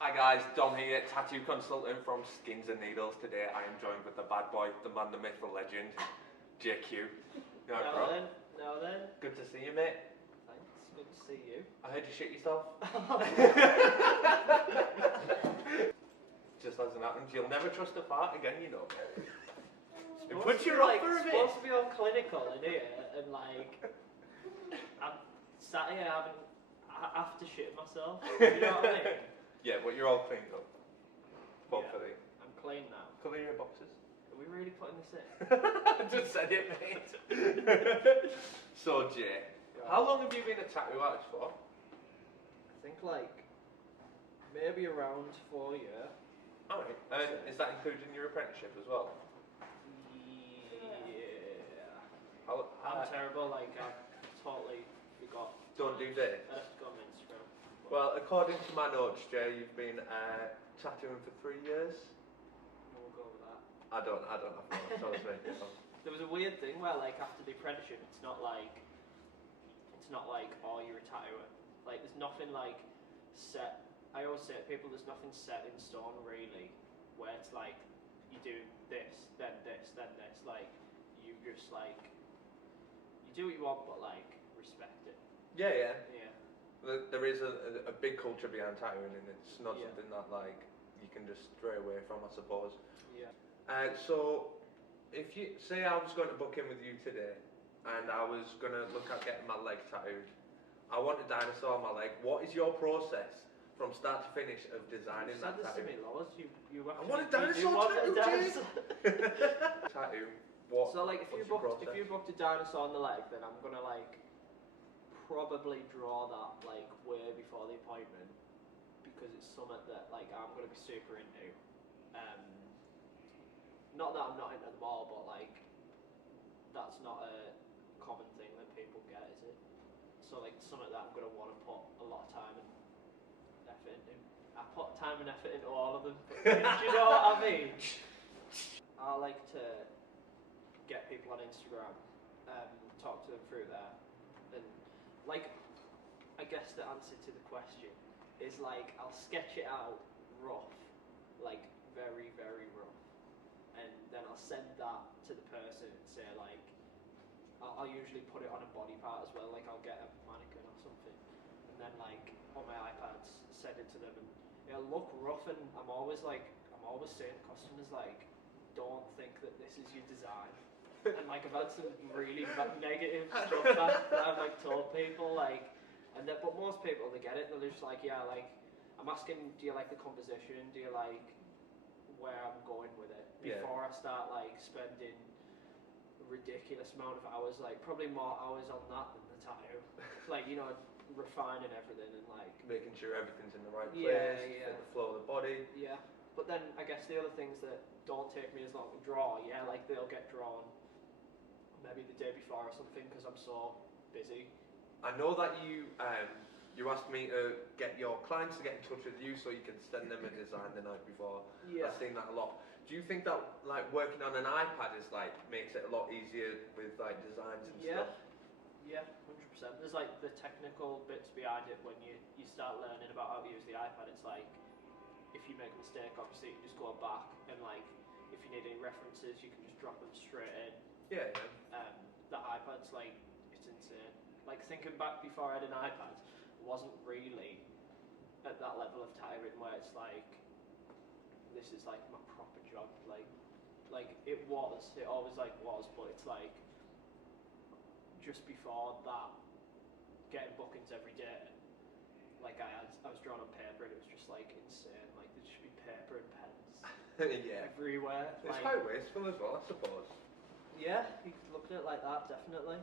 Hi guys, Dom here, tattoo consultant from Skins and Needles. Today I am joined with the bad boy, the man, the myth, the legend, JQ. You alright, bro? Now then. Good to see you, mate. Thanks, good to see you. I heard you shit yourself. Just hasn't happened. You'll never trust a fart again, you know. It puts you off for a bit. Supposed to be all clinical in here, and like, I'm sat here having after shit myself. You know what I mean? Yeah, but you're all cleaned up. Hopefully. Yeah, I'm clean now. Colour your boxes. Are we really putting this in? I just said it, mate. So, Jay, how long have you been a tattoo artist for? I think like maybe around 4 years. Alright, and is that including your apprenticeship as well? Yeah. I'm terrible, like I totally forgot. Don't do dates. I have to go on Instagram. Well, according to my notes, Jay, you've been tattooing for 3 years. We'll go with that. I don't have notes, I was making some. There was a weird thing where like after the apprenticeship it's not like oh you're a tattooer. Like there's nothing like set. I always say to people there's nothing set in stone really, where it's like you do this, then this, then this. Like you just like you do what you want but like respect it. Yeah, yeah. Yeah. There is a big culture behind tattooing, and it's not Yeah. something that like you can just stray away from, I suppose. Yeah. So, if you say I was going to book in with you today, and I was going to look at getting my leg tattooed, I want a dinosaur on my leg. What is your process from start to finish of designing You said that this to tattoo? me, Lois. You I want a dinosaur tattoo, tattoo. What? So like if you booked a dinosaur on the leg, then I'm gonna like probably draw that like way before the appointment because it's something that like I'm gonna be super into. Not that I'm not into them all, but like that's not a common thing that people get, is it? So like something that I'm gonna want to put a lot of time and effort into. I put time and effort into all of them. Do you know what I mean? I like to get people on Instagram, talk to them through there, and like I guess the answer to the question is like I'll sketch it out rough, like very very rough, and then I'll send that to the person and say like I'll usually put it on a body part as well, like I'll get a mannequin or something, and then like on my iPads send it to them, and it'll look rough, and I'm always saying to customers like don't think that this is your design. And like I've had some really negative stuff that I've like told people like, but most people they get it. They're just like, yeah, like I'm asking, do you like the composition? Do you like where I'm going with it? Before I start like spending a ridiculous amount of hours, like probably more hours on that than the tattoo. Like refining everything and like making sure everything's in the right place, yeah. fit the flow of the body. Yeah, but then I guess the other things that don't take me as long to draw, like they'll get drawn maybe the day before or something because I'm so busy. I know that you asked me to get your clients to get in touch with you so you can send them a design the night before. Yeah. I've seen that a lot. Do you think that like working on an iPad is like makes it a lot easier with like designs and stuff? Yeah, 100%. There's like the technical bits behind it when you start learning about how to use the iPad. It's like if you make a mistake, obviously you can just go back and like if you need any references, you can just drop them straight in. Yeah. The iPad's like it's insane. Like thinking back before I had an iPad, it wasn't really at that level of tattooing where it's like this is like my proper job. Like it always like was, but it's like just before that, getting bookings every day. Like I was drawing on paper and it was just like insane. Like there should be paper and pens everywhere. It's like, quite wasteful as well, I suppose. Yeah, you could look at it like that, definitely.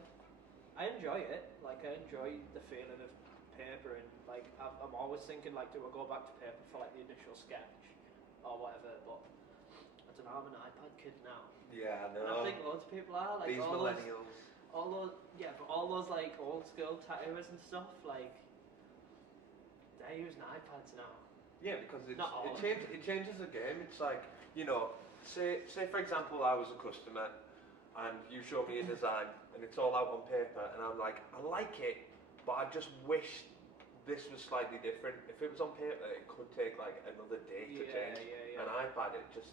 I enjoy it. Like I enjoy the feeling of paper and like I'm always thinking like do I go back to paper for like the initial sketch or whatever, but I don't know, I'm an iPad kid now. Yeah, I know. And I think loads of people are like these millennials. All those like old school tattooers and stuff, like they're using iPads now. Yeah, because it changes the game. It's like, say for example I was a customer and you show me a design and it's all out on paper and I'm like, I like it, but I just wish this was slightly different. If it was on paper, it could take like another day to change. Yeah. An iPad, it just,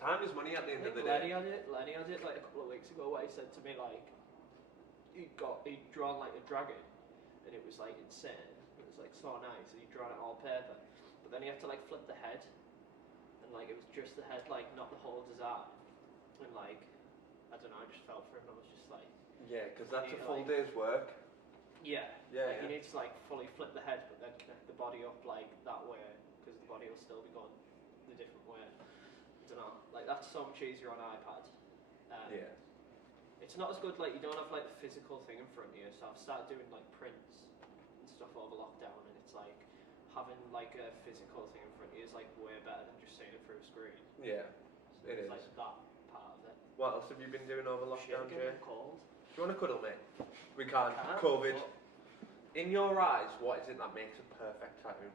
time is money at the end of the Lenny day. had it like a couple of weeks ago where he said to me like he'd drawn like a dragon and it was like insane. It was like so nice and he'd drawn it all paper. But then he had to like flip the head and like it was just the head, like not the whole design. And like I don't know, I just felt for him. I was just like, Yeah, because that's a full day's work. Yeah. Yeah, You need to like fully flip the head, but then connect the body up like that way, because the body will still be going the different way. I don't know. Like that's so much easier on iPad. Yeah. It's not as good. Like you don't have like the physical thing in front of you. So I've started doing like prints and stuff over lockdown, and it's like having like a physical thing in front of you is like way better than just seeing it through a screen. Yeah. So It it's is. like that part of it. What else have you been doing over lockdown, Shit, Jay? getting cold. Do you want to cuddle, mate? We can't. Can't, COVID. but In your eyes, what is it that makes a perfect tattoo?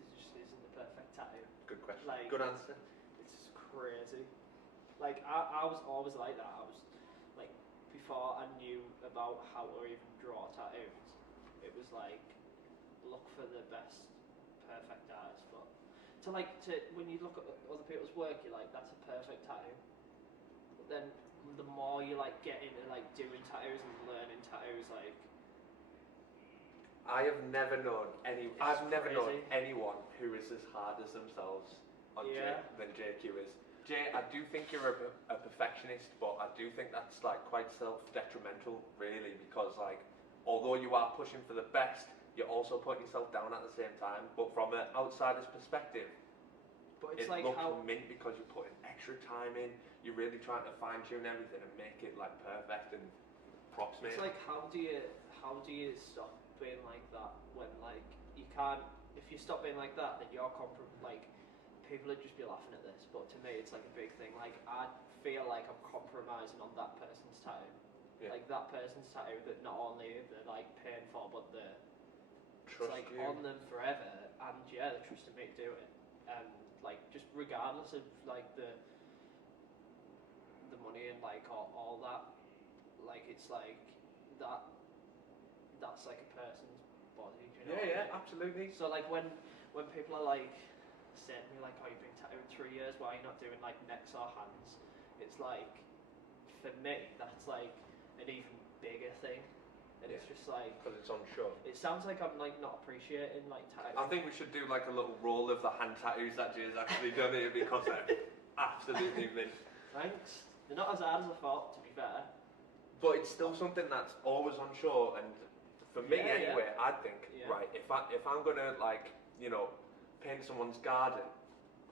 This just isn't the perfect tattoo. Good question. Like, Good answer. It's just crazy. Like I was always like that. I was like before I knew about how to even draw tattoos. It was like look for the best perfect artist. But when you look at other people's work, you're like that's a perfect tattoo. But then the more you like get into like doing tattoos and learning tattoos, like I have never known I've never known crazy. anyone who is as hard as themselves on than JQ is. Jay, I do think you're a perfectionist, but I do think that's like quite self-detrimental, really, because like although you are pushing for the best, you're also putting yourself down at the same time. But from an outsider's perspective, it's it like looks how mint because you're putting extra time in. You're really trying to fine-tune everything and make it like perfect and props, mate. it's like how do you stop being like that when like you can't, if you stop being like that then you're like people would just be laughing at this, but to me it's like a big thing. Like I feel like I'm compromising on that person's tattoo. Yeah. Like that person's tattoo that not only they're like paying for but they're Trust it's like you. on them forever, and yeah, they're trusting me to do it, and like just regardless of like the money and like all that, like it's like that's like a person's body, do you know what I mean? Absolutely. So like when people are like saying to me like, oh, you've been tattooed 3 years, why are you not doing like necks or hands? It's like for me that's like an even bigger thing, and it's just like because it's on show. it sounds like I'm like not appreciating like tattooing. I think we should do like a little roll of the hand tattoos that Jay's actually done here because they're absolutely mint. Thanks. They're not as hard as I thought, to be fair. But it's still something that's always on show, and for me anyway, I think right, if I'm gonna like paint someone's garden,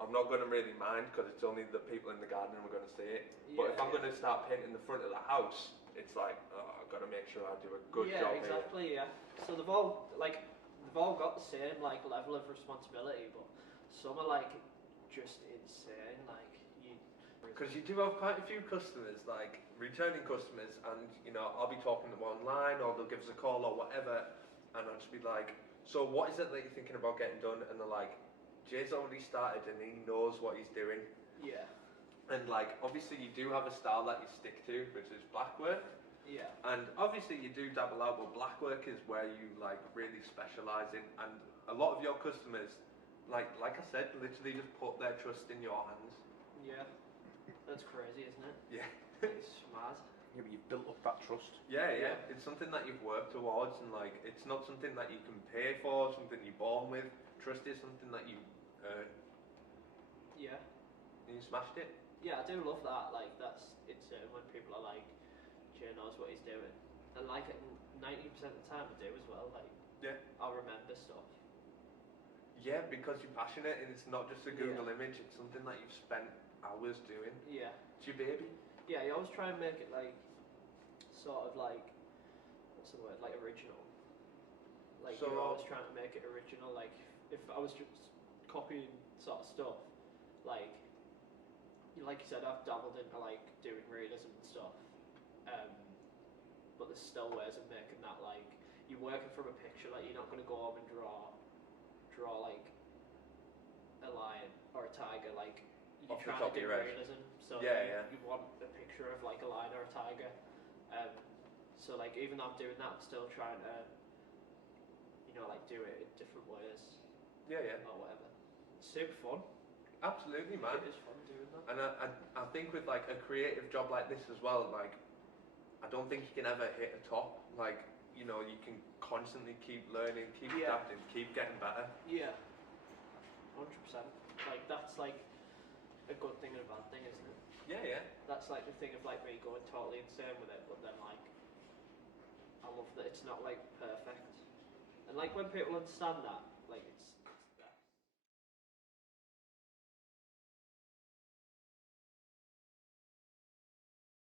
I'm not gonna really mind because it's only the people in the garden who are gonna see it. But if I'm gonna start painting the front of the house, it's like I've got to make sure I do a good job. Yeah, exactly. Yeah. So they've all got the same like level of responsibility, but some are like just insane. Like because you do have quite a few customers, like returning customers, and I'll be talking to them online, or they'll give us a call or whatever, and I'll just be like, so what is it that you're thinking about getting done? And they're like, Jay's already started and he knows what he's doing. Yeah. And like obviously you do have a style that you stick to, which is black work. Yeah. And obviously you do dabble out, but black work is where you like really specialise in, and a lot of your customers, like I said, literally just put their trust in your hands. Yeah. That's crazy, isn't it? Yeah. It's mad. Yeah, but you've built up that trust. Yeah. It's something that you've worked towards, and like it's not something that you can pay for, something you're born with. Trust is something that you earn. Yeah. And you smashed it. Yeah, I do love that. Like that's insane when people are like, Jay knows what he's doing, and like 90% of the time I do as well. Like I'll remember stuff. Yeah, because you're passionate, and it's not just a Google image. It's something that you've spent hours doing. Yeah. It's your baby. Yeah, you always try and make it like sort of like what's the word, like original. Like So- you're always trying to make it original. Like if I was just copying sort of stuff, like you said, I've dabbled into like doing realism and stuff, but there's still ways of making that like you're working from a picture. Like you're not going to go home and draw like a lion or a tiger. Like you're Off the trying top to of do your head. realism, so Yeah. you want a picture of like a lion or a tiger. So like even though I'm doing that, I'm still trying to you know, like do it in different ways Yeah, yeah. or whatever. It's super fun. Absolutely, man. It is fun doing that. And I think with like a creative job like this as well, like I don't think you can ever hit a top. Like, you know, you can constantly keep learning, keep Yeah. adapting, keep getting better. Yeah, 100%. Like that's like a good thing and a bad thing, isn't it? Yeah, yeah. That's like the thing of like me going totally insane with it, but then like I love that it's not like perfect. And like when people understand that, like it's